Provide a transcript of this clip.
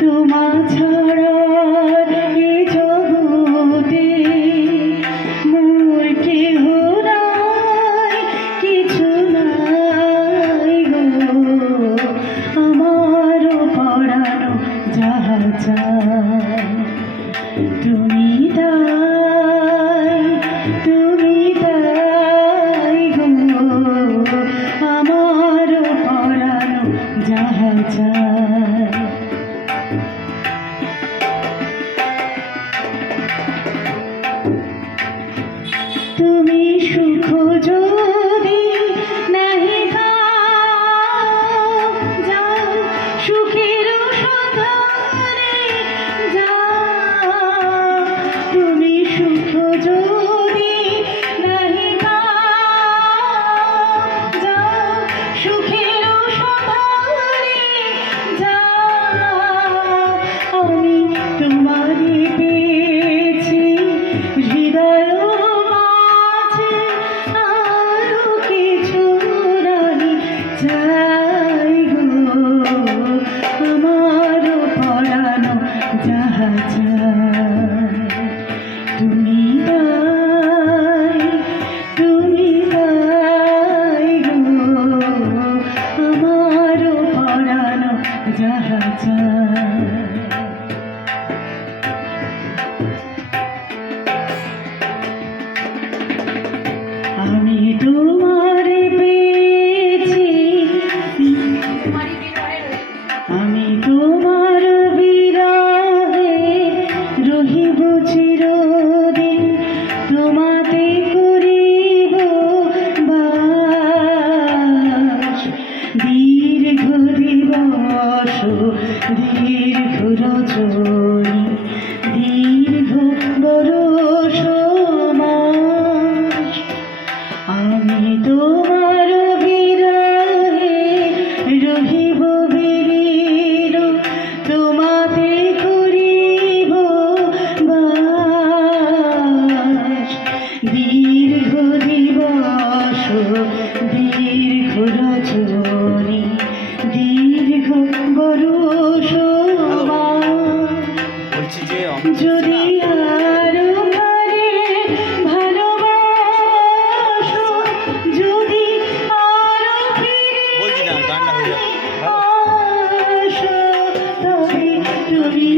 তোমা ছাড়া এই জগতে মোর কেহ নাই কিছু নাই গো আমার পড়ানো যাহা 的合照 দীর্ঘ রজনী দীর্ঘ যদি আরও পারে ভালোবাসো যদি আরও ফিরে আসো তবে তুমি